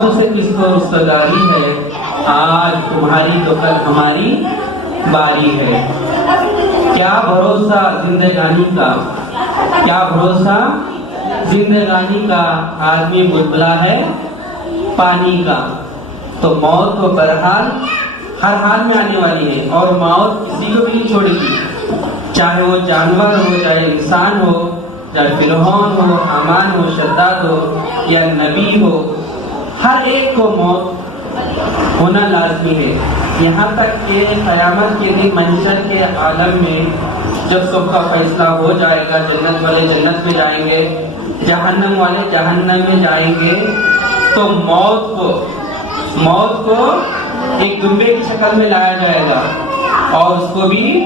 سے کس کو رشتہ داری ہے، آج تمہاری تو کل ہماری باری ہے۔ کیا بھروسہ زندگانی کا، کیا بھروسہ زندگانی کا، آدمی بلبلا ہے پانی کا۔ تو موت تو بہرحال ہر حال میں آنے والی ہے، اور موت کسی کو بھی نہیں چھوڑے گی، چاہے وہ جانور ہو، چاہے انسان ہو، چاہے فرعون ہو، حامان ہو، شداد ہو یا نبی ہو، ہر ایک کو موت ہونا لازمی ہے۔ یہاں تک کہ قیامت کے دن محشر کے عالم میں جب سب کا فیصلہ ہو جائے گا، جنت والے جنت میں جائیں گے، جہنم والے جہنم میں جائیں گے، تو موت کو ایک دمبے کی شکل میں لایا جائے گا اور اس کو بھی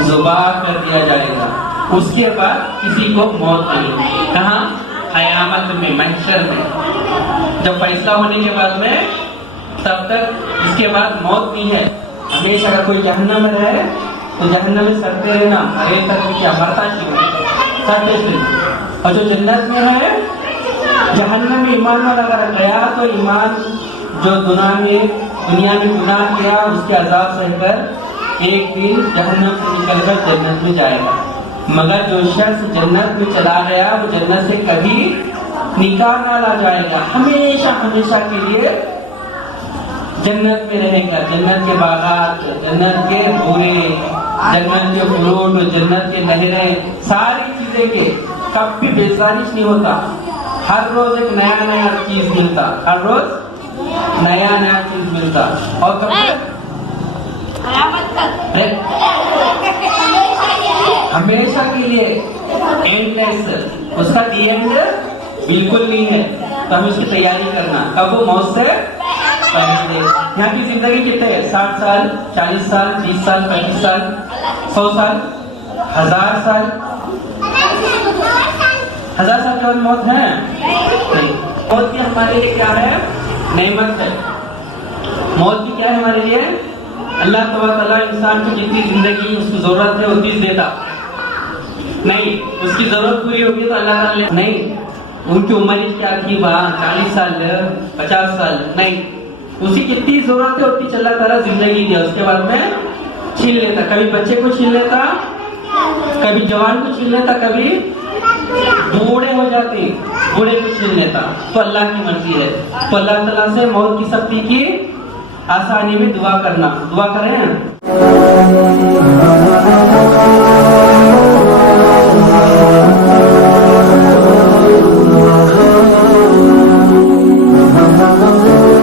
ذبح کر دیا جائے گا۔ اس کے بعد کسی کو موت نہیں۔ کہاں؟ قیامت میں، محشر میں، جب فیصلہ ہونے کے بعد میں، تب تک اس کے بعد موت نہیں ہے۔ ہمیشہ اگر کوئی جہنم میں رہے تو جہنم میں سڑتے رہنا، ارے تک کیا مرتا سڑتے سے۔ اور جو جنت میں ہے، جہنم میں ایمان والا اگر گیا تو ایمان جو دنیا میں گناہ کیا، اس کے عذاب سہ کر ایک دن جہنم سے نکل کر جنت میں جائے گا۔ مگر جو شخص جنت میں چلا گیا، وہ جنت سے کبھی نکال نہ لا جائے گا، ہمیشہ ہمیشہ کے لیے جنت میں رہے گا۔ جنت کے باغات، جنت کے بورے، جنت کے فروٹ، جنت کے نہریں، ساری چیزیں کے کبھی بیزارش نہیں ہوتا۔ ہر روز ایک نیا نیا چیز ملتا، ہر روز نیا نیا چیز ملتا۔ اور ہمیشہ کے لیے اینڈ لیس، اس کا دی اینڈ بالکل نہیں ہے۔ تو ہمیں اس کی تیاری کرنا، کب وہ موت سے پہلے۔ یہاں کی زندگی کتنے ہے؟ 60 سال، 40 سال، 30 سال، 35 سال، 100 سال، 1000 سال۔ 1000 سال کے بعد موت ہے نہیں۔ موت بھی ہمارے لیے کیا ہے؟ نعمت ہے۔ موت بھی کیا ہے ہمارے لیے؟ اللہ تعالیٰ انسان کو جتنی زندگی اس کی ضرورت ہے اتنی دیتا نہیں۔ اس کی ضرورت پوری ہوگی تو اللہ تعالیٰ نہیں۔ ان کی عمر کیا تھی؟ 40 سال، 50 سال نہیں، اسی جتنی ضرورت ہے اتنی اللہ تعالیٰ زندگی دیا، اس کے بعد میں چھین لیتا۔ کبھی بچے کو چھین لیتا، کبھی جوان کو چھین لیتا، کبھی بوڑھے ہو جاتے، بوڑھے کو چھین لیتا۔ تو اللہ کی مرضی ہے۔ تو اللہ تعالیٰ سے موت کی سختی کی آسانی میں دعا کرنا، دعا کریں۔